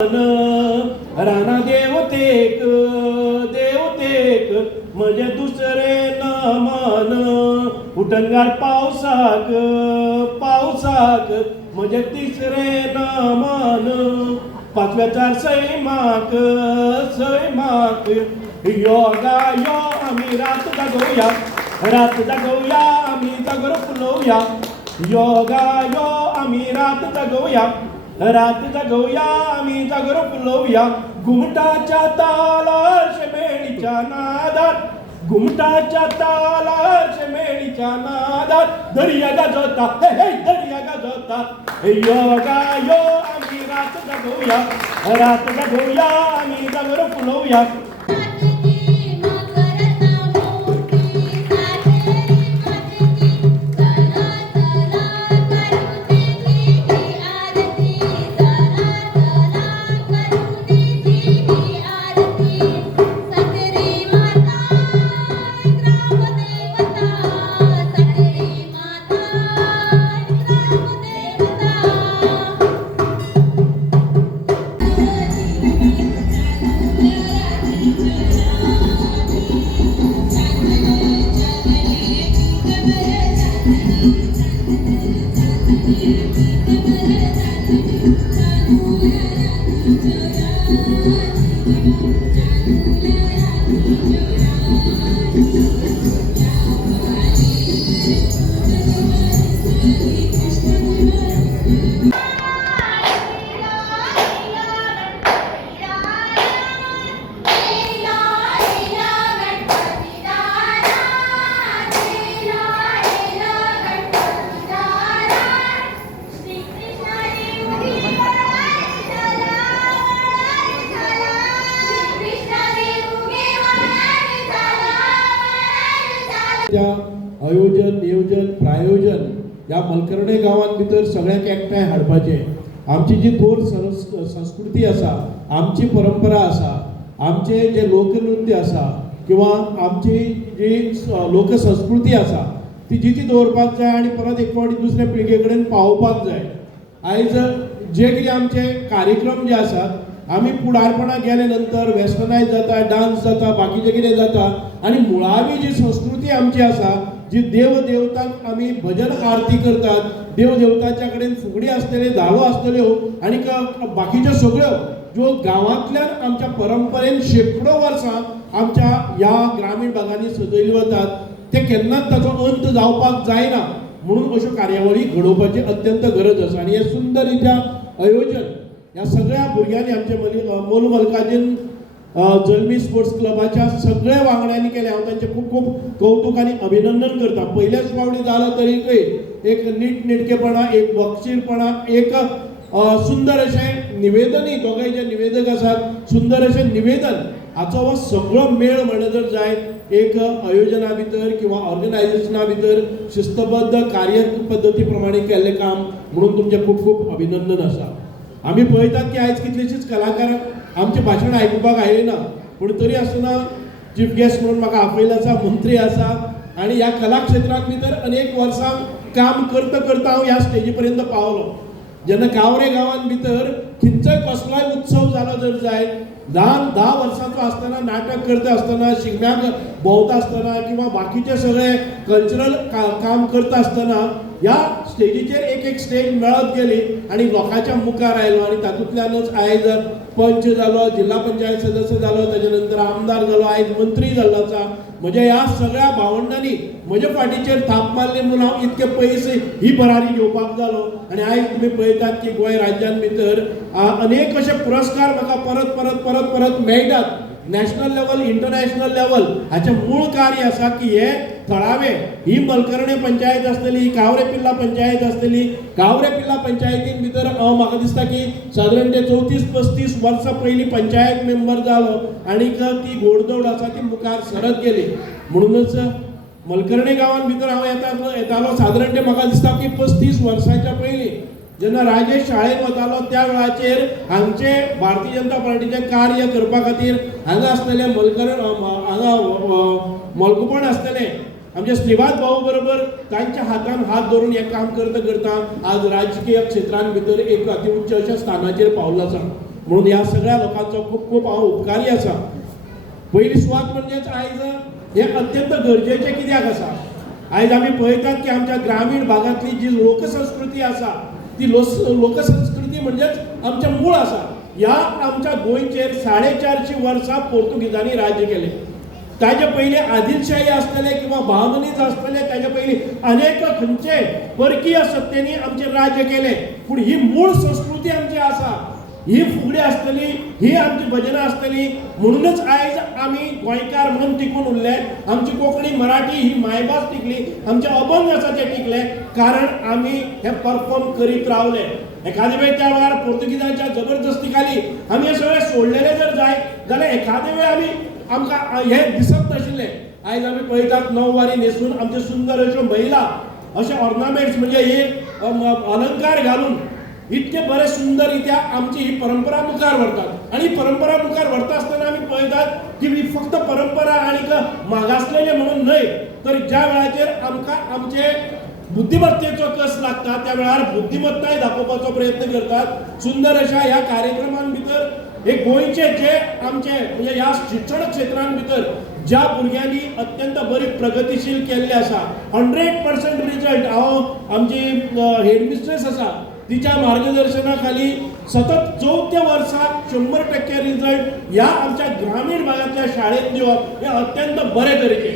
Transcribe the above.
राणा देवतेक देवतेक म्हजे दुसरे नामान उटंगार पावसाक पावसाक म्हजे तिसरे नामान पाचव्या चार सैमाक सैमाक योगा यो आम्ही रात जागोया आम्ही जागर फुलवूया योगा यो आम्ही रात जागोया आम्ही जागर फुलवूया घुमटाच्या तालाश मेळीच्या नादात घुमटाच्या तालाश मेळीच्या नादात दर्या गाजवता हे दर्या गाजवता योगा यो आम्ही रात जागोया आम्ही जागर फुलवूया. आयोजन नियोजन प्रायोजन या मलकर्णे गावात भितर सगळ्याक एकठांय हाडपाचे. आमची जी थोर संस्कृती आसा आमची परंपरा आसा आमचे जे लोकनृत्य आसा किंवा आमची जी लोकसंस्कृती आसा ती जिती दवरपाक जाय आनी परत एक फावटी दुसऱ्या पिळगे कडेन पावोवपाक जाय. आयज जे कितें आमचे कार्यक्रम जे आसात आमी फुडारपणा गेले नंतर वेस्टर्नायज जाता डान्स जाता बाकीचे कितें जाता आनी मुळावी जी संस्कृती आमची आसा जी देव देवतांक आमी भजन आरती करतात देव देवतांच्या कडेन फुगडी आसतल्यो धालो आसतल्यो आनी बाकीच्यो सगळ्यो ज्यो गांवांतल्यान आमच्या परंपरेन शेकडो वर्सां आमच्या ह्या ग्रामीण भागांनी सजयल्यो वतात ते केन्नाच ताचो अंत जावपाक जायना म्हणून अश्यो कार्यावळी घडोवपाची अत्यंत गरज आसा. आनी हे सुंदर रित्या आयोजन ह्या सगळ्या भुरग्यांनी आमचे मोल मल्कार्जून जल्मी स्पोर्ट्स क्लबाच्या सगळ्या वांगड्यांनी केले. हांव तांचे खूब खूब कौतुक आनी अभिनंदन करता. पयल्याच फावटी जालो तरीकय एक नीट नेटकेपणा एक बक्षीरपणा एक सुंदर अशें निवेदनय दोगांय जे निवेदक आसात सुंदर अशें निवेदन हाचो हो सगळो मेळ म्हणून जर जायत एक आयोजना भितर किंवा ऑर्गनायझेशना भितर शिस्तबद्ध कार्य पद्दती प्रमाणे केल्लें काम म्हणून तुमचें खूब खूब अभिनंदन आसा. आमी पळयतात की आयज कितलेशीच कलाकार आमचे भाशण आयकुपाक आयले ना पूण तरी आसतना चीफ गेस्ट म्हणून म्हाका आपयला आसा मंत्री आसा आनी ह्या कला क्षेत्रांत भितर अनेक वर्सां काम करता करता हांव ह्या स्टेजी पर्यंत पावलो. जेन्ना गांवरे गांवांत भितर खंयचोय कसलोय उत्सव जालो जर जायत 10 वर्सांचो आसतना नाटक करता आसतना शिगम्याक भोंवता आसतना किंवा बाकीचे सगळे कल्चरल काम करता आसतना ह्या स्टेजीचेर एक स्टेज मेळत गेली आनी लोकांच्या मुखार आयलो आनी तातूंतल्यानच आयज पंच जालो जिल्हा पंचायत सदस्य जालो ताचे नंतर आमदार जालो आयज मंत्री जाल्लो आसा. म्हज्या ह्या सगळ्या भावंडांनी म्हज्या फाटीचेर थाप मारली म्हणून हांव इतके पयस ही भरारी घेवपाक जालो. आनी आयज तुमी पळयतात की गोंय राज्यान भितर अनेक अशे पुरस्कार म्हाका परत परत परत परत मेळटात नॅशनल लेवल इंटरनॅशनल लेवल. हाचें मूळ कार्य आसा की हे थळावे ही मलकर्णे पंचायत आसतली ही गावरे पिल्ला पंचायत आसतली गावरे पिल्ला पंचायतीन भितर म्हाका दिसता की सादारण ते 34-35 वर्सां पयलीं पंचायत मेंबर जालो आनी ती घोडदौड आसा ती मुखार सरत गेली. म्हणूनच मलकर्णे गांवांत भितर हांव येतालो सादारण ते म्हाका दिसता की 35 वर्सांच्या पयलीं जेन्ना राजेश शाळेत वतालो त्या वेळाचेर हांगचे भारतीय जनता पार्टीचे कार्य करपा खातीर हांगा आसतले हांगा मलकुपण आसतले आमचे श्रीवाद भाऊ बरोबर तांच्या हातान हात धरून हे काम करता करता आज राजकीय क्षेत्रांत भितर एक अतिउच्च अशा स्थानाचेर पावलो आसा. म्हणून ह्या सगळ्या लोकांचो खूप खूप हांव उपकारी आसा. पयली सुवात म्हणजेच आयज हे अत्यंत गरजेचे कित्याक आसा, आयज आमी पळयतात की आमच्या ग्रामीण भागातली जी लोकसंस्कृती आसा ती लोकसंस्कृती म्हणजेच आमचें मूळ आसा. ह्या आमच्या गोंयचेर 450 वर्सां पोर्तुगीजांनी राज्य केले. ताजे पयलीं आदिलशाही आसतले किंवा बहामनीज आसतले, ताजे पयलीं अनेक खंयचे परकीय सत्तेनी आमचेर राज्य केले. पूण ही मूळ संस्कृती आमची आसा, ही फुगडी आसतली, ही आमची भजनां आसतली. म्हणूनच आयज आमी गोंयकार म्हणून टिकून उरले. आमची कोंकणी मराठी ही मायभास टिकली, आमचे अभंग आसा ते टिकले, कारण आमी हे परफॉर्म करीत रावले. एखादे वेळ त्या वेळार पोर्तुगीजांच्या जबरदस्ती खाली आमी हे सगळे सोडलेले जर जाय जाल्यार एखादे वेळ आमी आमकां हे दिसत नाशिल्ले. आयज आमी पळयतात णववारी न्हेसून आमचे सुंदर अश्यो महिला अशे ऑर्नामेंट्स म्हणजे हे अलंकार घालून इतके बरे सुंदर रित्या आमची ही परंपरा मुखार व्हरतात. आणि परंपरा मुखार व्हरता आसतना आमी पळयतात की ही फक्त परंपरा आनीक मागासलेले म्हणून न्हय, तर ज्या वेळाचेर आमकां आमचे बुद्धिमत्तेचो कस लागता त्या वेळार बुद्धिमत्ताय दाखोवपाचो प्रयत्न करतात. सुंदर अशा ह्या कार्यक्रमां भितर हे गोंयचे जे आमचे म्हणजे ह्या शिक्षण क्षेत्रांत भितर ज्या भुरग्यांनी अत्यंत बरी प्रगतीशील केल्ले आसा, 100% रिजल्ट. हांव आमची हेडमिस्ट्रेस आसा तिच्या मार्गदर्शना खाली सतत 4थ्या वर्सा 100% रिजल्ट ह्या आमच्या ग्रामीण भागातल्या शाळेत दिवप हे अत्यंत बरे तरेचे.